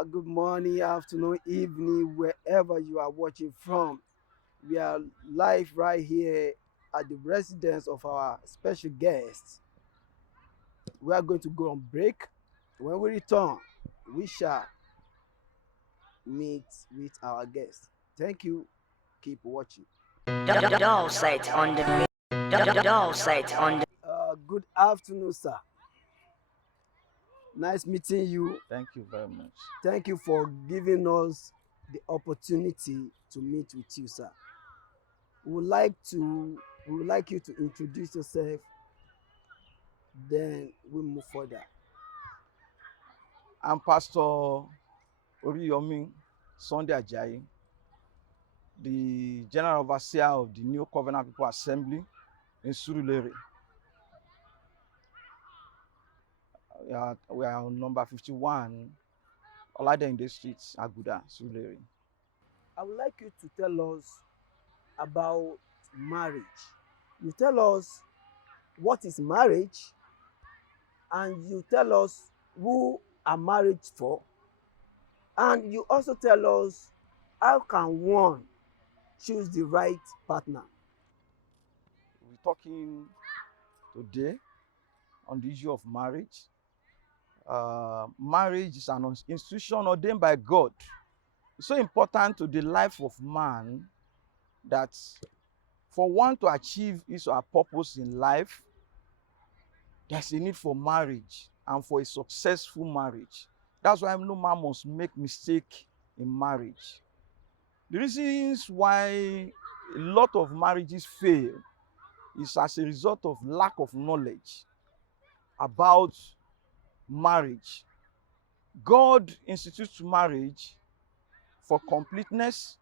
Good morning, afternoon, evening, wherever you are watching from. We are live right here at the residence of our special guest. We are going to go on break. When we return, we shall meet with our guest. Thank you. Keep watching. Doll site on the doll site on the Good afternoon, sir. Nice meeting you. Thank you very much. Thank you for giving us the opportunity to meet with you, sir. We would like to we would like you to introduce yourself, then we move further. I'm Pastor Oriyomi Sunday Ajayi, the General Overseer of the New Covenant People Assembly in Surulere. We are on number 51, Oladende Street, Aguda, Surulere. I would like you to tell us about marriage. You tell us what is marriage, and you tell us who are married for, and you also tell us how can one choose the right partner. We're talking today on the issue of marriage. Marriage is an institution ordained by God. It's so important to the life of man that for one to achieve his or her purpose in life, there's a need for marriage and for a successful marriage. That's why no man must make mistake in marriage. The reasons why a lot of marriages fail is as a result of lack of knowledge about marriage. God institutes marriage for completeness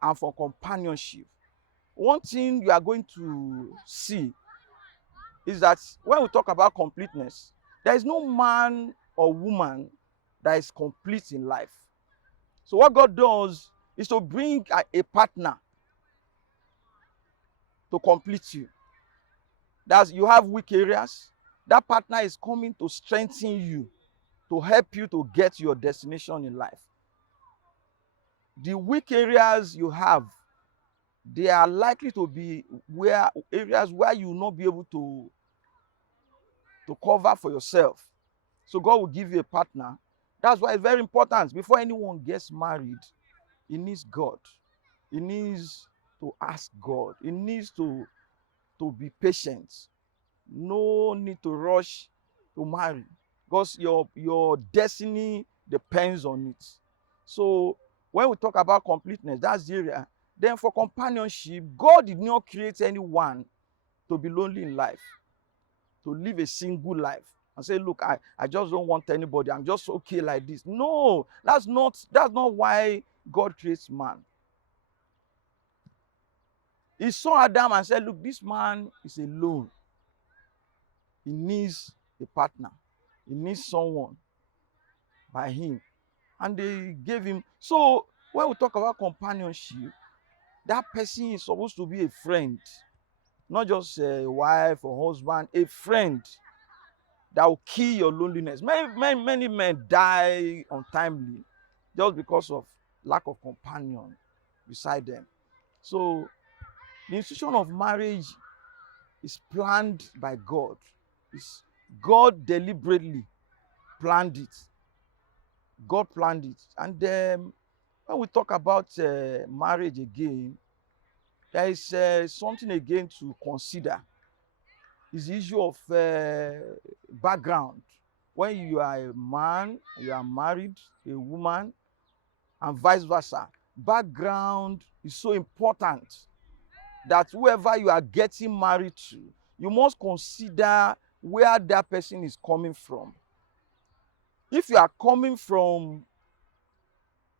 and for companionship. One thing you are going to see is that when we talk about completeness, there is no man or woman that is complete in life. So what God does is to bring a partner to complete you. That's, you have weak areas. That partner is coming to strengthen you, to help you to get your destination in life. The weak areas you have, they are likely to be areas where you will not be able to cover for yourself. So God will give you a partner. That's why it's very important. Before anyone gets married, he needs God. He needs to ask God. He needs to be patient. No need to rush to marry, because your destiny depends on it. So when we talk about completeness, that's the area. Then for companionship, God did not create anyone to be lonely in life, to live a single life and say, look, I just don't want anybody. I'm just okay like this. No, that's not why God creates man. He saw Adam and said, look, this man is alone. He needs a partner. He needs someone by him. And they gave him. So when we talk about companionship, that person is supposed to be a friend, not just a wife or husband, a friend that will kill your loneliness. Many men die untimely just because of lack of companion beside them. So the institution of marriage is planned by God. God deliberately planned it. God planned it. And when we talk about marriage again, there is something again to consider. Is the issue of background. When you are a man, you are married, a woman, and vice versa. Background is so important that whoever you are getting married to, you must consider where that person is coming from. If you are coming from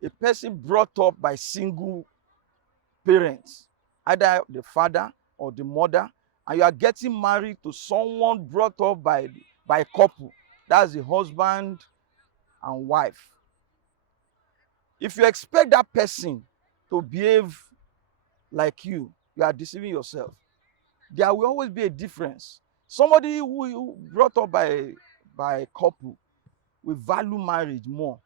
a person brought up by single parents, either the father or the mother, and you are getting married to someone brought up by a couple, that's the husband and wife. If you expect that person to behave like you are deceiving yourself. There will always be a difference. Somebody who brought up by a couple will value marriage more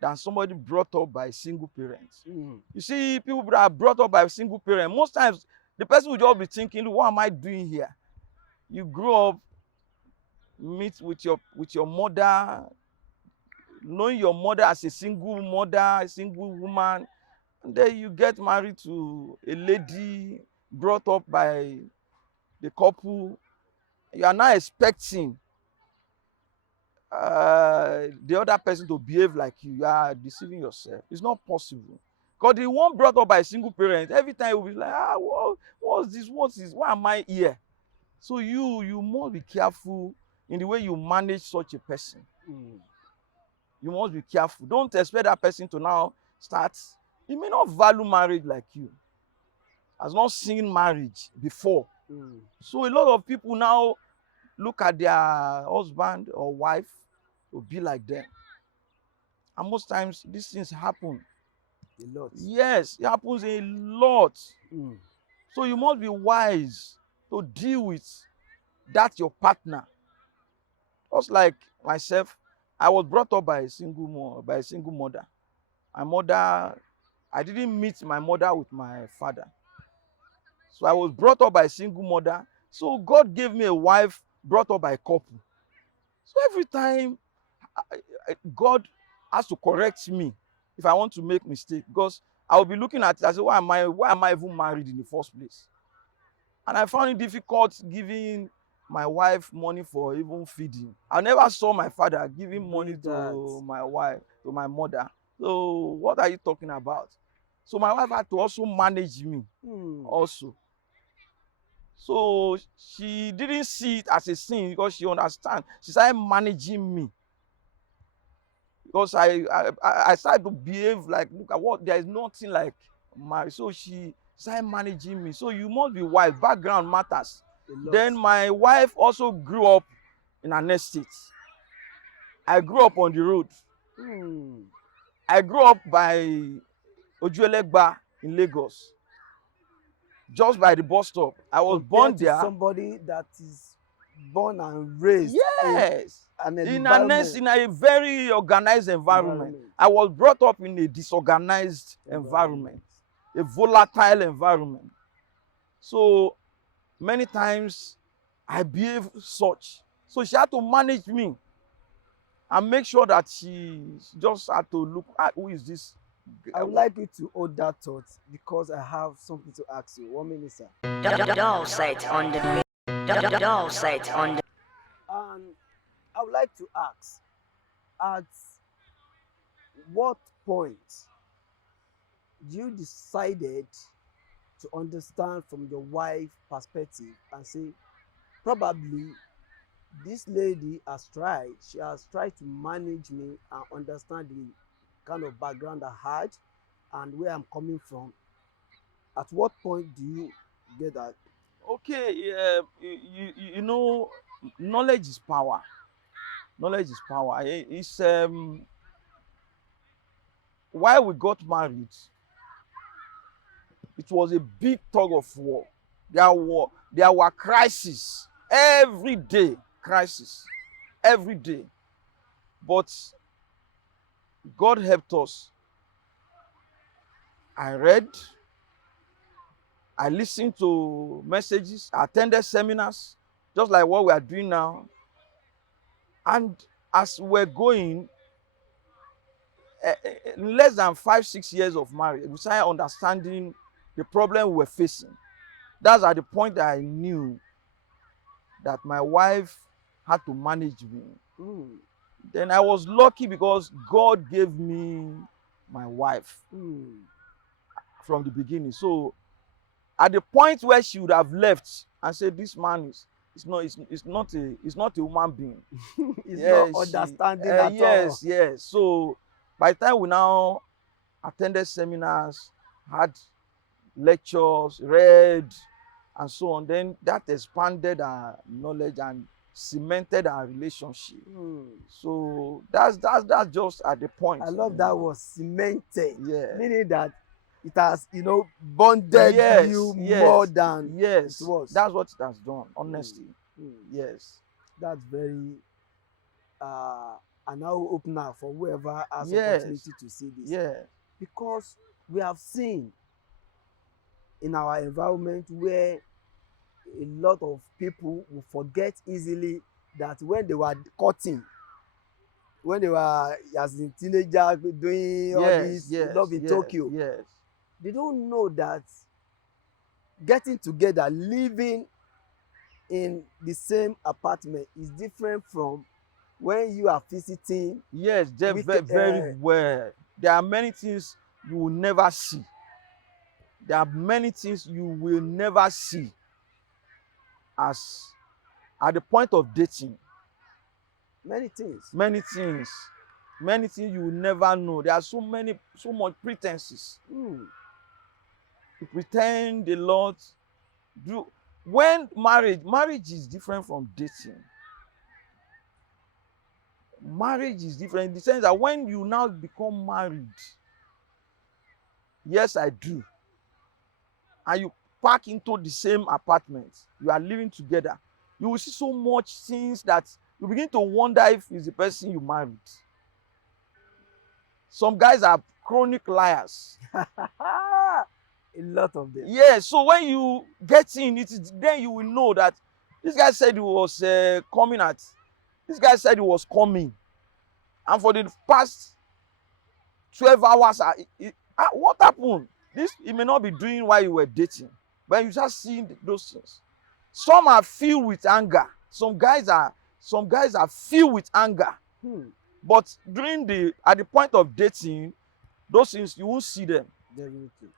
than somebody brought up by a single parent. Mm. You see, people that are brought up by a single parent, most times the person will just be thinking, what am I doing here? You grow up, meet with your mother, knowing your mother as a single mother, a single woman, and then you get married to a lady brought up by the couple. You are now expecting the other person to behave like you. You are deceiving yourself. It's not possible. Because the one brought up by a single parent, every time you will be like, what's this? What's this? Why am I here? So you must be careful in the way you manage such a person. Mm. You must be careful. Don't expect that person to now start. He may not value marriage like you. Has not seen marriage before. Mm. So a lot of people now look at their husband or wife to be like them. And most times these things happen. A lot. Yes, it happens a lot. Mm. So you must be wise to deal with that your partner. Just like myself, I was brought up by a single mother. My mother, I didn't meet my mother with my father. So I was brought up by a single mother. So God gave me a wife brought up by a couple. So every time God has to correct me if I want to make mistake, because I will be looking at it and say, why am I even married in the first place? And I found it difficult giving my wife money for even feeding. I never saw my father giving money to my wife, to my mother. So what are you talking about? So my wife had to also manage me also. So she didn't see it as a sin because she understands. She started managing me. Because I started to behave like, look at what, there is nothing like marriage. So she started managing me. So you must be wise. Background matters. Then my wife also grew up in an estate. I grew up on the road. I grew up by Ojuelegba in Lagos. Just by the bus stop. I was born there. Somebody that is born and raised yes, in a very organized environment. I was brought up in a disorganized environment, a volatile environment. So many times I behave such. So she had to manage me and make sure that she just had to look at who is this. I would like you to hold that thought because I have something to ask you. 1 minute, sir. Doll site on the doll site on the. And I would like to ask, at what point you decided to understand from your wife's perspective and say, probably this lady she has tried to manage me and understand the kind of background I had and where I'm coming from. At what point do you get that? Okay, you know, knowledge is power. Knowledge is power. It's why we got married. It was a big tug of war. There were crises every day. Crisis every day. But God helped us. I read. I listened to messages. I attended seminars, just like what we are doing now. And as we're going, in less than 5-6 years of marriage, we started understanding the problem we were facing. That's at the point that I knew that my wife had to manage me. Then I was lucky because God gave me my wife from the beginning. So at the point where she would have left and said, this man is not a human being. It's not understanding at all. Yes. So by the time we now attended seminars, had lectures, read, and so on, then that expanded our knowledge and cemented our relationship. So that's just at the point. I love that word, cemented. Yeah. Meaning that it has, bonded you more than it was. That's what it has done, honestly. Yes. That's very an eye opener for whoever has Yes. opportunity to see this. Yes. Because we have seen in our environment where a lot of people will forget easily that when they were courting, when they were as a teenager doing all Yes. this Yes. love in Yes. Tokyo, Yes. they don't know that getting together, living in the same apartment is different from when you are visiting Yes. They're week very well. There are many things you will never see. There are many things you will never see as at the point of dating. many things. Many things. Many things you will never know. There are so much pretenses. Hmm. You pretend a lot. Do when marriage is different from dating. Marriage is different in the sense that when you now become married, yes, I do, and you pack into the same apartment, you are living together, you will see so much things that you begin to wonder if it's the person you married. Some guys are chronic liars. A lot of them. Yes, so when you get in, it is then you will know that this guy said he was coming at. This guy said he was coming, and for the past 12 hours, what happened? This he may not be doing while you were dating, but you just seeing those things. Some are filled with anger. Some guys are filled with anger. Hmm. But at the point of dating, those things you won't see them. Definitely.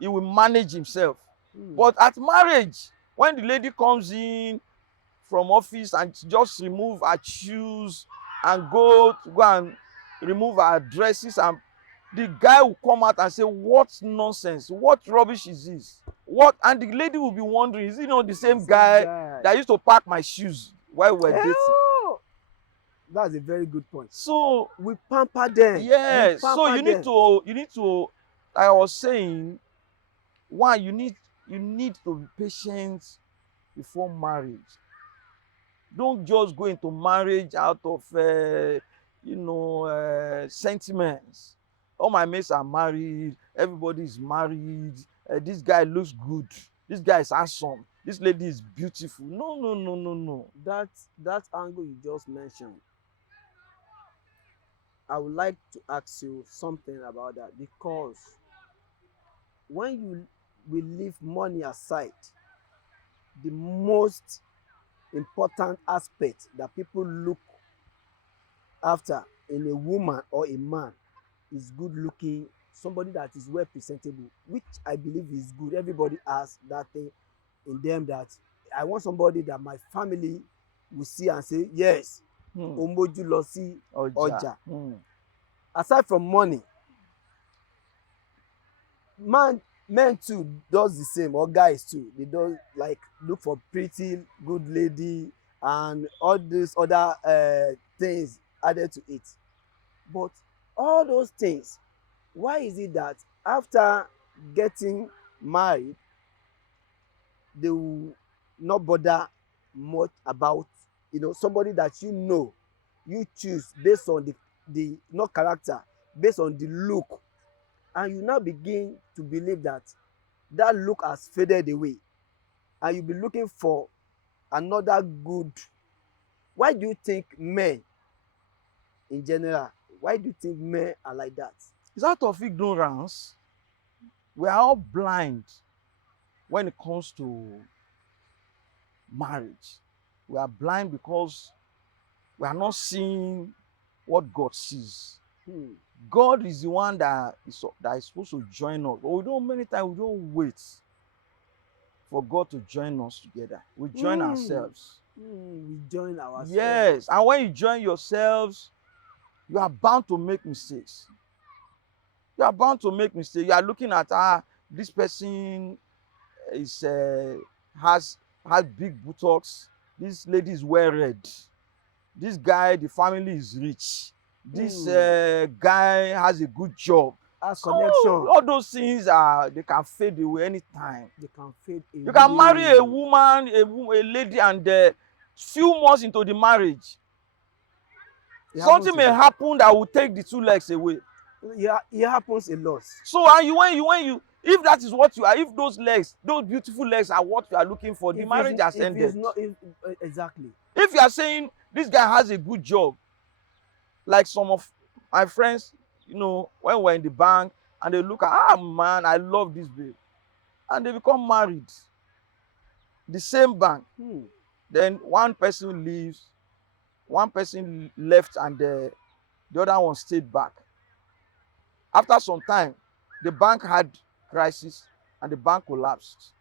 He will manage himself. Hmm. But at marriage, when the lady comes in from office and just remove her shoes and go and remove her dresses, and the guy will come out and say, what nonsense, what rubbish is this, what? And the lady will be wondering, is he not the same guy that used to pack my shoes while we were dating? Oh, that's a very good point. So We pamper them. yes, so Pamper you need them. to like I was saying, one, you need to be patient before marriage. Don't just go into marriage out of sentiments. All my mates are married, everybody is married, this guy looks good, this guy is handsome, this lady is beautiful. No, no, no, no, no. That angle you just mentioned, I would like to ask you something about that, because when you will leave money aside, the most important aspect that people look after in a woman or a man is good looking, somebody that is well presentable, which I believe is good. Everybody has that thing in them, that I want somebody that my family will see and say, yes, Omoju lọ sí ọjà. Aside from money, men too does the same, or guys too. They don't like look for pretty good lady and all these other things added to it. But all those things, why is it that after getting married, they will not bother much about, somebody that you choose based on the not character, based on the look, and you now begin to believe that that look has faded away, and you be looking for another good. Why do you think men in general, why do you think men are like that? It's out of ignorance. We are all blind when it comes to marriage. We are blind because we are not seeing what God sees. God is the one that is supposed to join us. But many times we don't wait for God to join us together. We join ourselves. We join ourselves. Yes, and when you join yourselves, you are bound to make mistakes. You are bound to make mistakes. You are looking at this person is has big buttocks. This lady is well read. This guy, the family is rich. This guy has a good job. Has connection. All those things they can fade away anytime. They can fade away. You can marry a woman, a lady, and few months into the marriage, Something may happen that will take the two legs away. Yeah, it happens a lot. So and when you if that is what you are, if those legs, those beautiful legs are what you are looking for, the marriage has If ended. it's not, exactly. If you are saying this guy has a good job, like some of my friends, when we're in the bank and they look at, man, I love this babe, and they become married, the same bank. Then one person leaves, one person left, and the other one stayed back. After some time, the bank had crisis and the bank collapsed.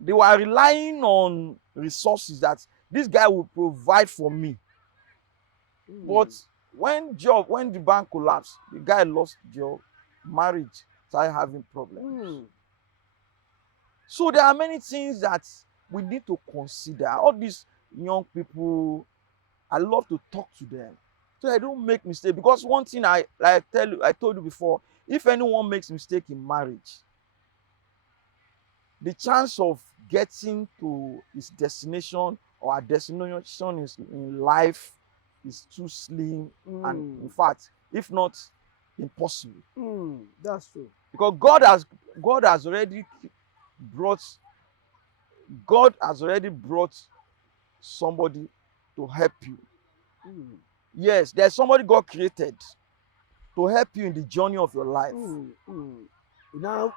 They were relying on resources that this guy will provide for me. But when the bank collapsed, the guy lost job, marriage started having problems. So there are many things that we need to consider. All these young people, I love to talk to them so I don't make mistakes. Because one thing I told you before, if anyone makes mistake in marriage, the chance of getting to his destination or our destination in life is too slim, and in fact, if not impossible. That's true. Because God has already brought somebody to help you. Yes, there's somebody God created to help you in the journey of your life. You now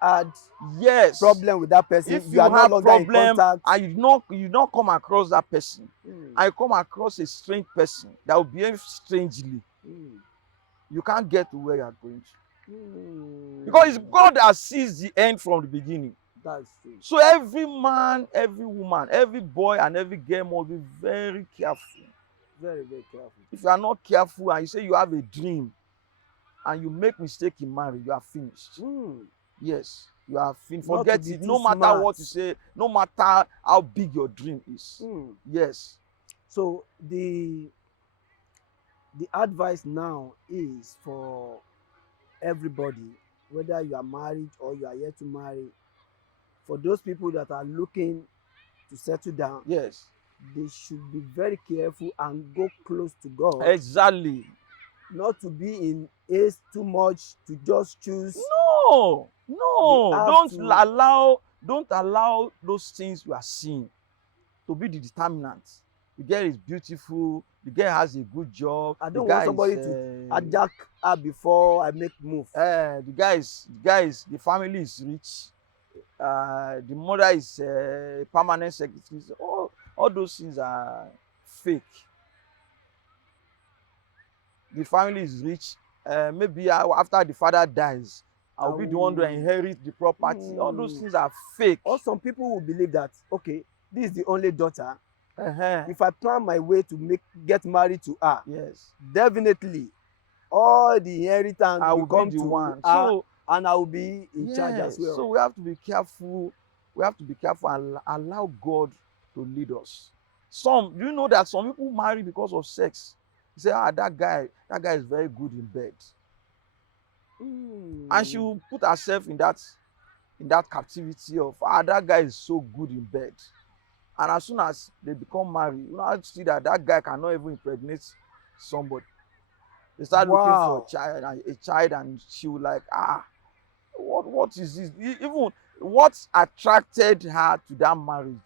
add problem with that person. If you are no have longer in contact, and you not come across that person, and you come across a strange person that will behave strangely, you can't get to where you are going to. Because it's God that sees the end from the beginning. That's true. So every man, every woman, every boy and every girl must be very careful. Very, very careful. If you are not careful and you say you have a dream and you make mistake in marriage, you are finished. Yes, you are finished. Forget it. No matter what you say, no matter how big your dream is. Yes. So the advice now is for everybody, whether you are married or you are yet to marry, for those people that are looking to settle down, yes, they should be very careful and go close to God. Exactly. Not to be in haste too much to just choose. No, don't allow those things you are seeing to be the determinant. The girl is beautiful, the girl has a good job. I don't want somebody to hijack her before I make move. The family is rich. The mother is a permanent secretary. All those things are fake. The family is rich. Maybe after the father dies, I'll be the one to inherit the property. All those things are fake. Or some people will believe that, okay, this is the only daughter. If I plan my way to get married to her, yes, definitely all the inheritance will come to one. Her, and I will be in charge as well. So we have to be careful. We have to be careful and allow God to lead us. Do you know that some people marry because of sex? You say, that guy is very good in bed. And she will put herself in that captivity of, that guy is so good in bed. And as soon as they become married, you now see that guy cannot even impregnate somebody. They start looking for a child, and she will like, what is this? Even what attracted her to that marriage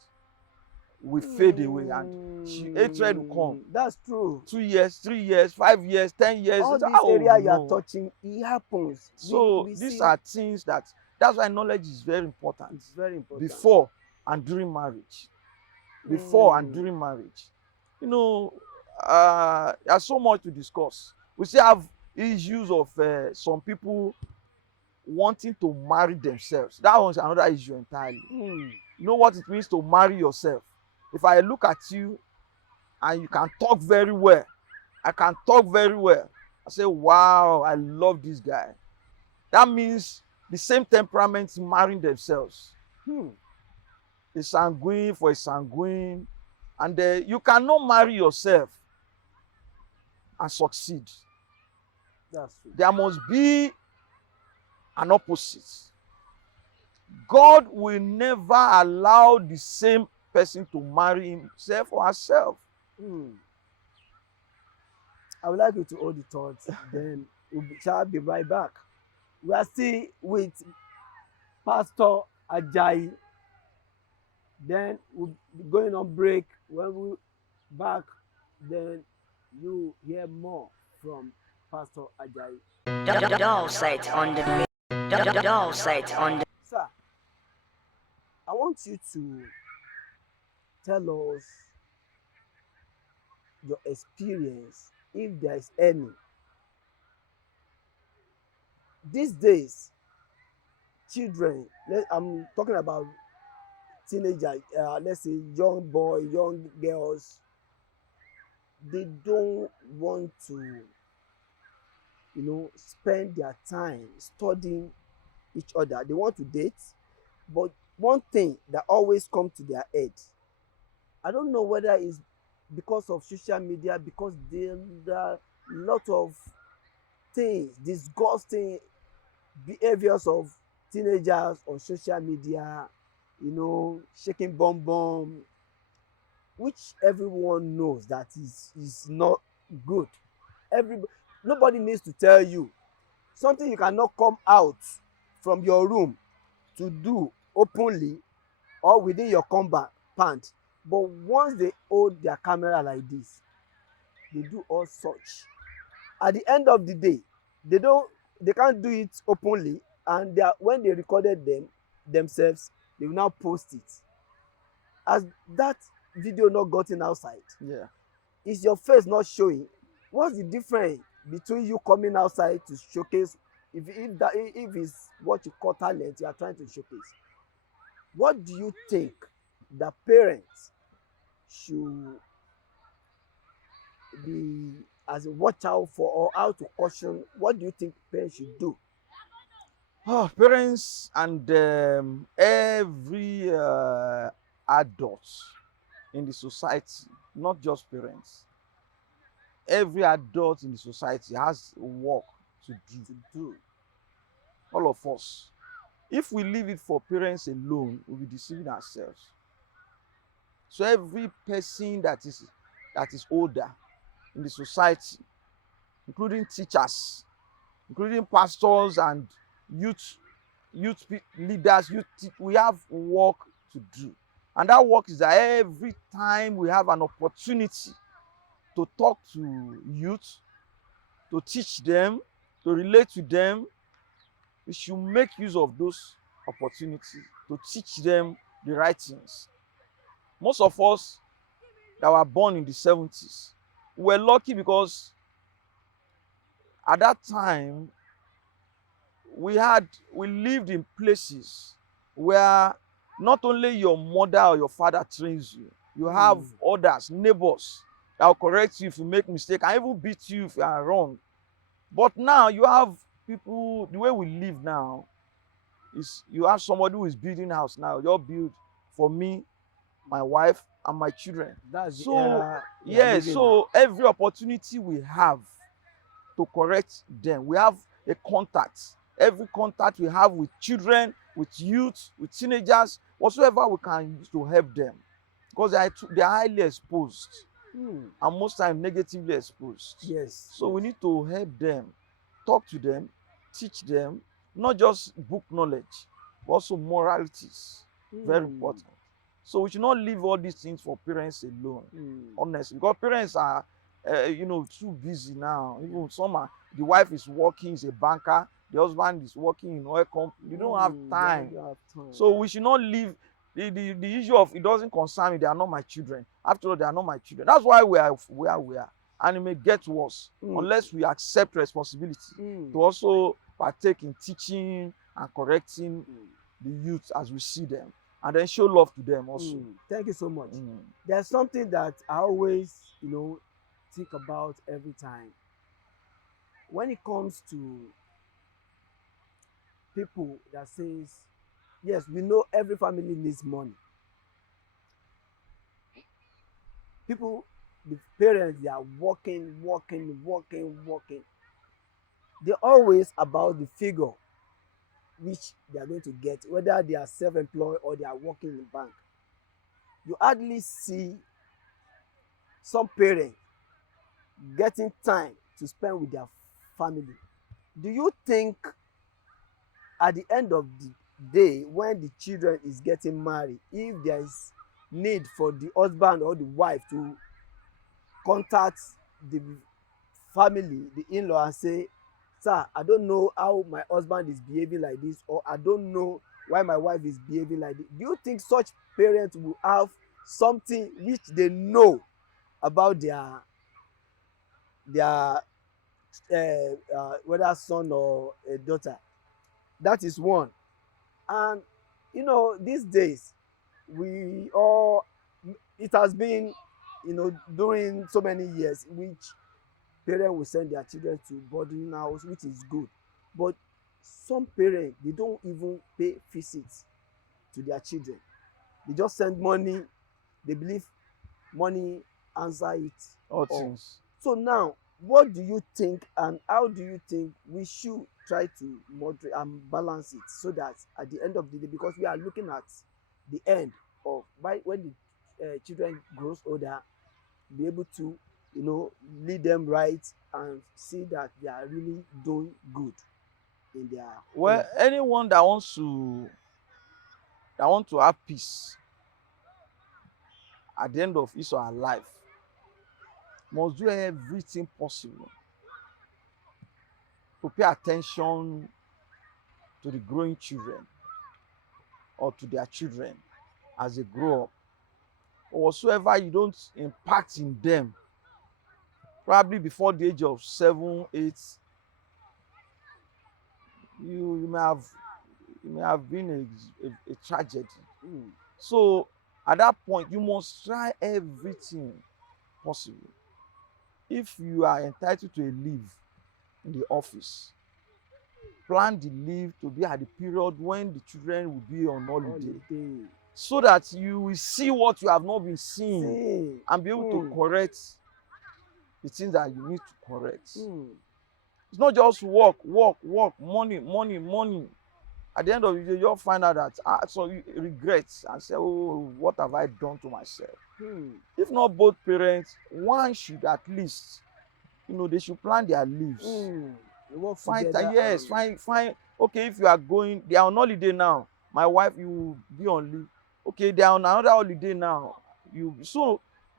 will fade away, and hatred will come. That's true. 2 years, 3 years, 5 years, 10 years. All this area you are touching, it happens. So these are things that's why knowledge is very important. It's very important. Before and during marriage. Before and during marriage. There's so much to discuss. We still have issues of some people wanting to marry themselves. That one's another issue entirely. You know what it means to marry yourself? If I look at you and you can talk very well, I can talk very well, I say, wow, I love this guy. That means the same temperament marrying themselves. A sanguine for a sanguine. And you cannot marry yourself and succeed. That's true. There must be an opposite. God will never allow the same person to marry himself or herself. I would like you to hold the thoughts, then shall be right back. We are still with Pastor Ajayi. Then we'll be going on break. When we back, then you hear more from Pastor Ajayi. Doll set on the doll set on the Sir, I want you to tell us your experience, if there is any. These days, children, I'm talking about teenagers, let's say young boys, young girls, they don't want to, spend their time studying each other. They want to date, but one thing that always comes to their head, I don't know whether it's because of social media, because there are a lot of things, disgusting behaviors of teenagers on social media, shaking bomb bomb, which everyone knows that is not good. Every Nobody needs to tell you something you cannot come out from your room to do openly or within your compound, but once they hold their camera like this, they do all such. At the end of the day, they can't do it openly, and when they recorded themselves, they will now post it. Has that video not gotten outside? Yeah. Is your face not showing? What's the difference between you coming outside to showcase, if it's what you call talent you are trying to showcase? What do you think the parents should be as a watch out for, or how to caution? What do you think parents should do? Oh, parents and every adult in the society, not just parents, every adult in the society has work to do. All of us. If we leave it for parents alone, we'll be deceiving ourselves. So every person that is older in the society, including teachers, including pastors and youth leaders, we have work to do. And that work is that every time we have an opportunity to talk to youth, to teach them, to relate to them, we should make use of those opportunities to teach them the right things. Most of us that were born in the 70s were lucky because at that time we lived in places where not only your mother or your father trains you, you have others, neighbors that will correct you if you make mistake and even beat you if you are wrong. But now you have people, the way we live now is you have somebody who is building house now, you're built for me, my wife and my children. That's the So era we are yes, living so every opportunity we have to correct them, we have a contact. Every contact we have with children, with youth, with teenagers, whatsoever we can use to help them, because they are highly exposed and most times negatively exposed. Yes. So we need to help them, talk to them, teach them, not just book knowledge, but also moralities. Very important. So we should not leave all these things for parents alone, honestly, because parents are, too busy now. Even the wife is working, is a banker, the husband is working in oil company. You don't have time. So we should not leave the issue of it doesn't concern me. They are not my children. After all, they are not my children. That's why we are where we are, and it may get worse unless we accept responsibility to also partake in teaching and correcting the youth as we see them, and then show love to them also. Thank you so much. There's something that I always, think about every time. When it comes to people that says, yes, we know every family needs money. The parents, they are working. They're always about the figure which they are going to get, whether they are self-employed or they are working in bank. You hardly see some parents getting time to spend with their family. Do you think at the end of the day, when the children is getting married, if there is need for the husband or the wife to contact the family, the in-law, and say, sir, I don't know how my husband is behaving like this, or I don't know why my wife is behaving like this, do you think such parents will have something which they know about their whether son or a daughter? That is one. And these days, we all it has been, during so many years, which parents will send their children to boarding house, which is good. But some parents, they don't even pay visits to their children. They just send money. They believe money answer it All all. things. So now, what do you think, and how do you think we should try to moderate and balance it, so that at the end of the day, because we are looking at the end of when the children grows older, be able to lead them right and see that they are really doing good in their Well, home. anyone that want to have peace at the end of his or her life must do everything possible to pay attention to the growing children or to their children as they grow up. Or whatsoever you don't impact in them, probably before the age of 7, 8, you may have been a tragedy. Mm, So at that point, you must try everything possible. If you are entitled to a leave in the office, plan the leave to be at the period when the children will be on holiday, holiday. so that you will see what you have not been seeing See. and be able to Mm, correct the things that you need to correct. mm, It's not just work, work, work, money, money, money. At the end of the day, you'll find out that so you regret and say, oh, what have I done to myself? mm, If not both parents, one should at least, they should plan their leaves. mm. We work Find time, together yes, and find. Okay, if you are going, they are on holiday now. My wife, you will be on leave. Okay, they are on another holiday now. You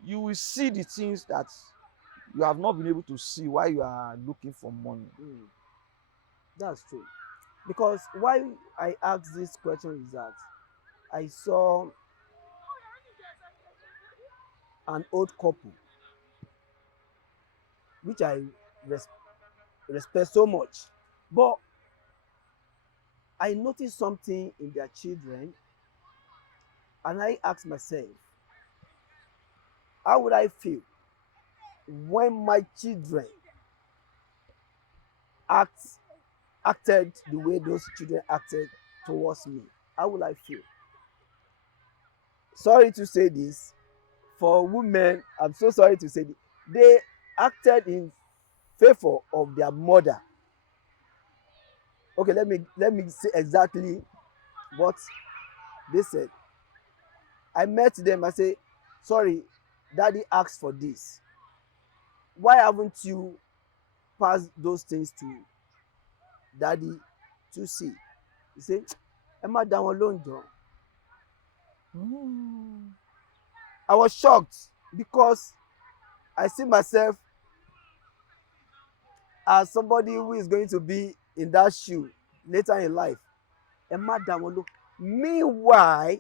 will see the things that you have not been able to see while you are looking for money. mm, that's true. Because why I ask this question is that I saw an old couple which I res- respect so much. But I noticed something in their children, and I asked myself, how would I feel when my children act acted the way those children acted towards me? How will I feel? Sorry to say this, for women, I'm so sorry to say this, they acted in favor of their mother. Okay, let me say exactly what they said. I met them, I say, sorry, daddy asked for this. Why haven't you passed those things to daddy to see? He say, ẹ má dá wọn lóhùn jọ. Mm. I was shocked because I see myself as somebody who is going to be in that shoe later in life. Ẹ má dá wọn lóhùn. Meanwhile,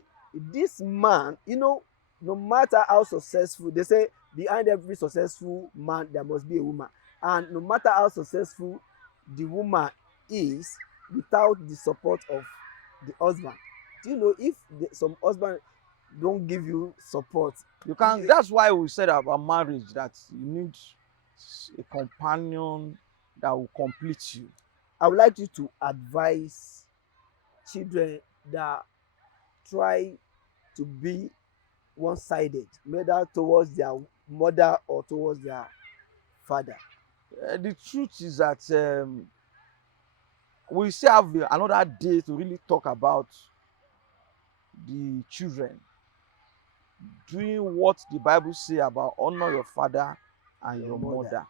this man, no matter how successful, they say behind every successful man there must be a woman, and no matter how successful the woman is, without the support of the husband, do you know, if some husband don't give you support, You can. That's why we said about marriage that you need a companion that will complete you. I would like you to advise children that try to be one-sided, whether towards their mother or towards their father. The truth is that we still have another day to really talk about the children doing what the Bible say about honor your father and Your your mother. mother.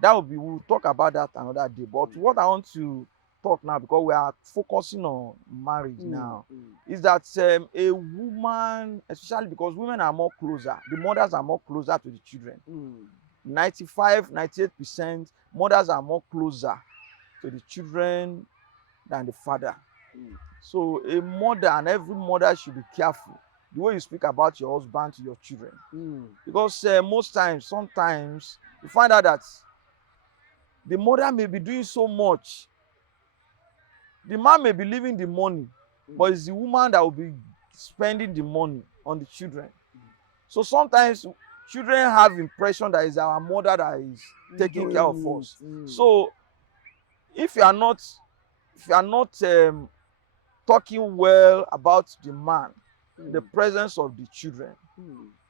that will be, we'll talk about that another day. But what I want to talk now, because we are focusing on marriage now, is that a woman, especially because women are more closer, the mothers are more closer to the children. 95-98% mothers are more closer to the children than the father. So a mother, and every mother should be careful the way you speak about your husband to your children, because most times, sometimes you find out that the mother may be doing so much, the man may be leaving the money, but it's the woman that will be spending the money on the children. So sometimes children have impression that it's our mother that is taking care of us. So if you are not talking well about the man in the presence of the children,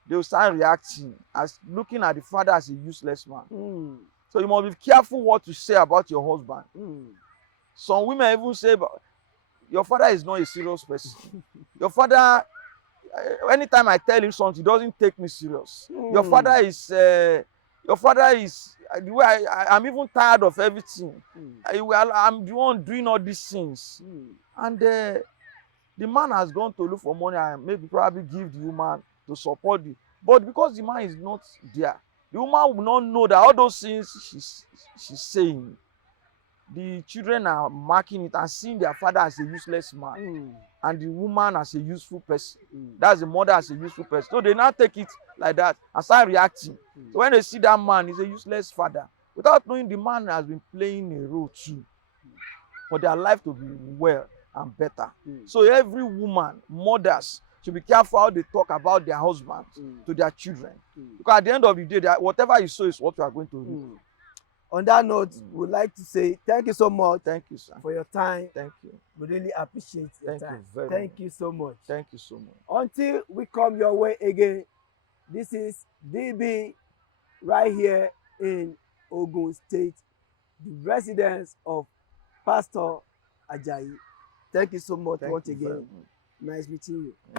they will start reacting as looking at the father as a useless man. So you must be careful what you say about your husband. Some women even say, your father is not a serious person. Your father, anytime I tell him something, he doesn't take me serious. Your father is the way I'm even tired of everything. I'm the one doing all these things. And the man has gone to look for money and maybe probably give the woman to support the, but because the man is not there, the woman will not know that all those things she's saying, the children are marking it and seeing their father as a useless man, and the woman as a useful person. That's the mother as a useful person. So they now take it like that and start reacting. So when they see that man is a useless father, without knowing the man has been playing a role too for their life to be well and better. So every woman, mothers, should be careful how they talk about their husbands to their children. Because at the end of the day, whatever you sow is what you are going to reap. On that note, we'd like to say thank you so much. Thank you, sir. For your time. Thank you. We really appreciate your Thank time. you very Thank much. you so much. Thank you so much. Until we come your way again, this is DB right here in Ogun State, the residence of Pastor Ajayi. Thank you so much once again. Nice meeting you.